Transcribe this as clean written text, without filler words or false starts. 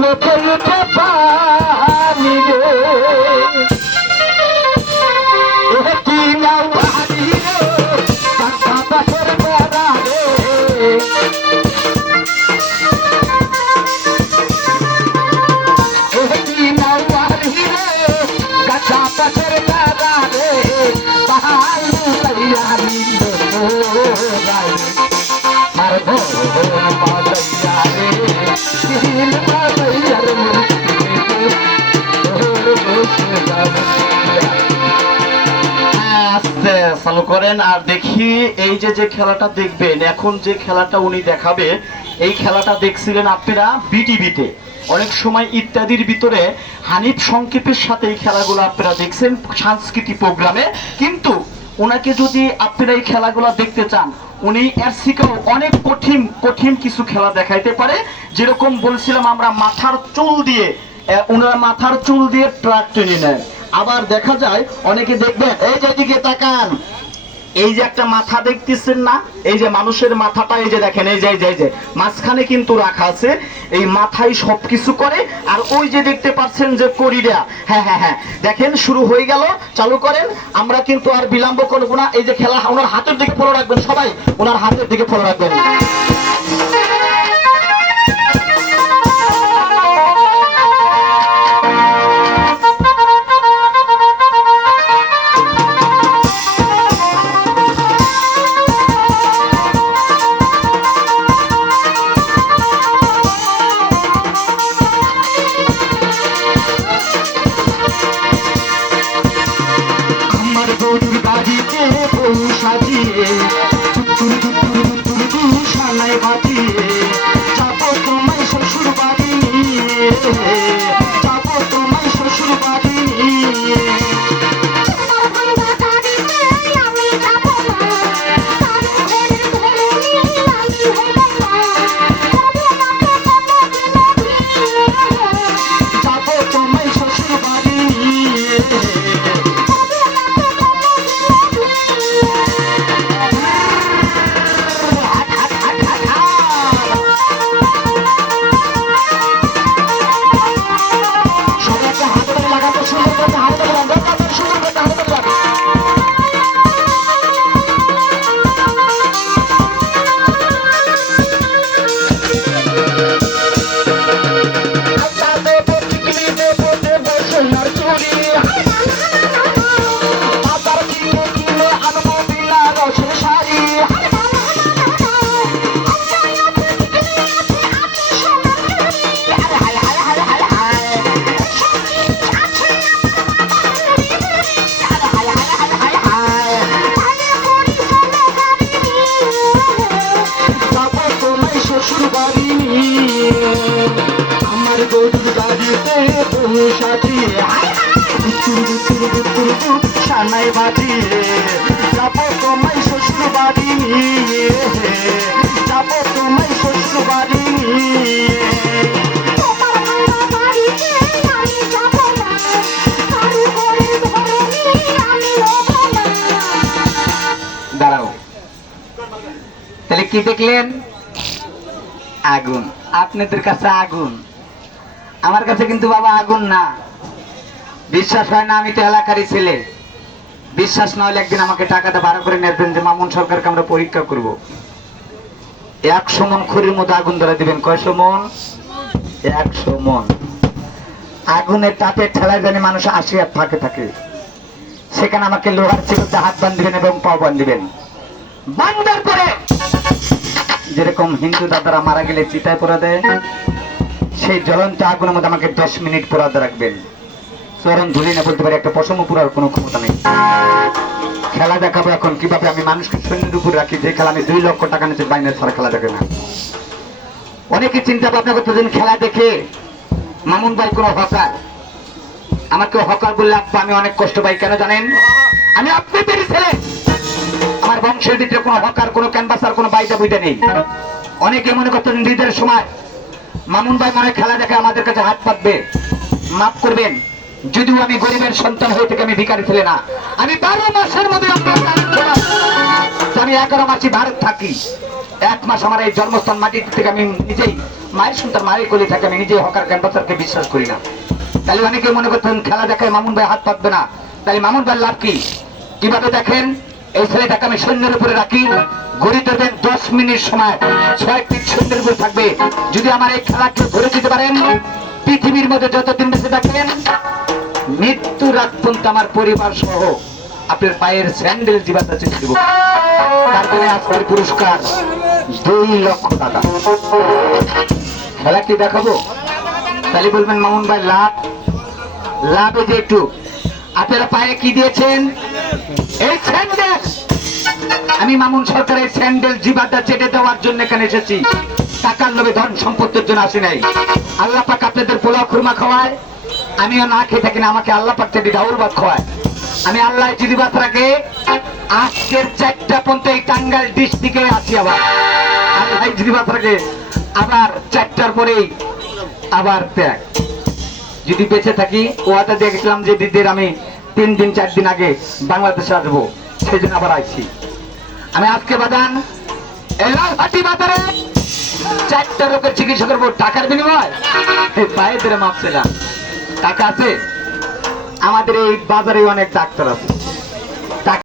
লোকে উঠে পানি রে কি নাও হারি রে বাতাসের বেড়া রে কি নাও হারি রে গাছা পাশের বেড়া রে পাহাড় লইয়া নিল রাই মার ভোর পালইয়া রে দিল পালইয়ার মুক্তি তোর বসে যাবে আস্তে চালু করেন। আর দেখি এই যে খেলাটা দেখবেন, এখন যে খেলাটা উনি দেখাবে, এই খেলাটা দেখছিলেন আপনারা বিটিভিতে অনেক সময় ইত্যাদির ভিতরে হানিফ সংক্ষেপের সাথে এই খেলাগুলো আপনারা দেখছেন সাংস্কৃতিক প্রোগ্রামে। কিন্তু ওনাকে যদি আপনারা এই খেলাগুলো দেখতে চান, উনি এর থেকেও অনেক কঠিন কঠিন কিছু খেলা দেখাইতে পারে। যেরকম বলছিলাম আমরা মাথার চুল দিয়ে, ওনারা মাথার চুল দিয়ে ট্রাক টেনে নেয়। আবার দেখা যায় অনেকে দেখবেন, এই যে দিকে তাকান, এই যে একটা মাথা দেখতেছেন না, এই যে মানুষের মাথাটা, এই যে দেখেন, এই যে মাঝখানে কিন্তু রাখা আছে, এই মাথায় সবকিছু করে। আর ওই যে দেখতে পাচ্ছেন যে করিডা, হ্যাঁ দেখেন শুরু হয়ে গেল, চালু করেন। আমরা কিন্তু আর বিলম্ব করবো না। এই যে খেলা, ওনার হাতের দিকে ফলো রাখবেন, সবাই ওনার হাতের দিকে ফলো রাখবেন। সানাই বাজিয়ে যাবো তোমায় শ্বশুর বাড়ি নিয়ে, যাবো তোমায় শ্বশুর বাড়ি নিয়ে। দাঁড়াও, তাহলে কি দেখলেন? আগুন। আপনাদের কাছে আগুন, আমার কাছে কিন্তু বাবা আগুন না। বিশ্বাস হয় না? আমি তো এলাকারই ছেলে। বিশ্বাস না হলে একদিন আমাকে টাকাটা ভাড়া করে নেবেন, যে মামুন সরকারকে আমরা পরীক্ষা করব। 100 মন খড়ির মধ্যে আগুন ধরা দিবেন। কয়শো মন? 100 মন। আগুনের তাপে ঠেলায় জানি মানুষ 80 হাত থাকে। সেখানে আমাকে লোহার চিরতে হাত বান্ধিবেন এবং পাও বান্ধিবেন। বান্ধার পরে যেরকম হিন্দু দাদারা মারা গেলে চিতায় পোড়া দেয়, সেই জ্বলন্ত আগুনের মধ্যে আমাকে 10 মিনিট পোড়াতে রাখবেন। চরণ ধুলি না বলতে পারি, একটা পশম পুরার কোনো ক্ষমতা নেই। খেলা দেখাবো এখন কিভাবে আমি মানুষকে সৈন্যের উপর রাখি, যে খেলা আমি 2 লক্ষ টাকা নিচে বাইনের ছাড়া খেলা দেখে না। অনেকে চিন্তা ভাবনা করতেছেন খেলা দেখে মামুন ভাই কোনো হকার। আমাকে হকার বললে আমি অনেক কষ্ট পাই। কেন জানেন? আমি আপনাদের ছেলে। আমার বংশের ভিতরে কোনো হকার, কোনো ক্যানভাসার, কোনো বাইটা বইটা নেই। অনেকে মনে করতেন ঈদের সময় মামুন ভাই মনে খেলা দেখে আমাদের কাছে হাত পাতবে। মাফ করবেন, যদিও আমি গরিবের সন্তান হয়ে থেকে আমি ভিখারি ছেলে না। আমি 12 মাসের মধ্যে আমি 11 মাসই ভারত থাকি। 1 মাস আমার এই জন্মস্থান মাটি থেকে আমি নিজেই মায়ের সন্তান মায়ের কোলে থাকে, আমি নিজেই হকার ক্যাম্পাসারকে বিশ্বাস করি না। তাহলে অনেকে মনে করতেন খেলা দেখায় মামুন ভাই হাত পাতবে না, তাহলে মামুন ভাই লাভ কি? কিভাবে দেখেন, এই ছেলেটাকে আমি সৈন্যের উপরে রাখি, ঘড়ি দেবেন 10 মিনিট সময় 6 ফিট সৈন্যের উপরে থাকবে। যদি আমার এই খেলাকে ধরে দিতে পারেন, পৃথিবীর মধ্যে যতদিন বেঁচে থাকেন মৃত্যু রাত পর্যন্ত আমার পরিবার সহ আপনার পায়ের স্যান্ডেল জীবাতা চেষ্টা দেব। তার জন্য আজকের পুরস্কার 2 লক্ষ টাকা। খেলা কি দেখাবো? তাহলে বলবেন মামুন ভাই লাভ, লাভে যে একটু আপনারা পায়ে কি দিয়েছেন? এই স্যান্ডেল। আমি মামুন সরকারের স্যান্ডেল জীবাতা চেটে দেওয়ার জন্য এখানে এসেছি, টাকার লোভে ধন সম্পত্তির জন্য আসি নাই। আল্লাহ পাক আপনাদের পোলাও খুরমা খাওয়ায়, আমিও না খেয়ে থাকি না, আমাকে আল্লাহ পাক থেকে ডাউল ভাত খাওয়ায়। আমি আল্লাহ জিদিবাত রাখে আজকের 4টা পর্যন্ত এই টাঙ্গাইল ডিস্ট্রিক্টে আছি, আবার আল্লাহ জিদিবাত রাখে আবার 4টার পরেই আবার ত্যাগ। যদি বেঁচে থাকি, ওয়াদা দিয়ে গেছিলাম যে দিদির আমি 3 দিন 4 দিন আগে বাংলাদেশে আসবো, সেই জন্য আবার আইছি। আমি আজকে বাদান এলাহাটি বাজারে 4টা রোগের চিকিৎসা করবো টাকার বিনিময়। পায়ে ধরে মাপছিলাম, টাকা আছে আমাদের এই বাজারে, অনেক ডাক্তার আছে।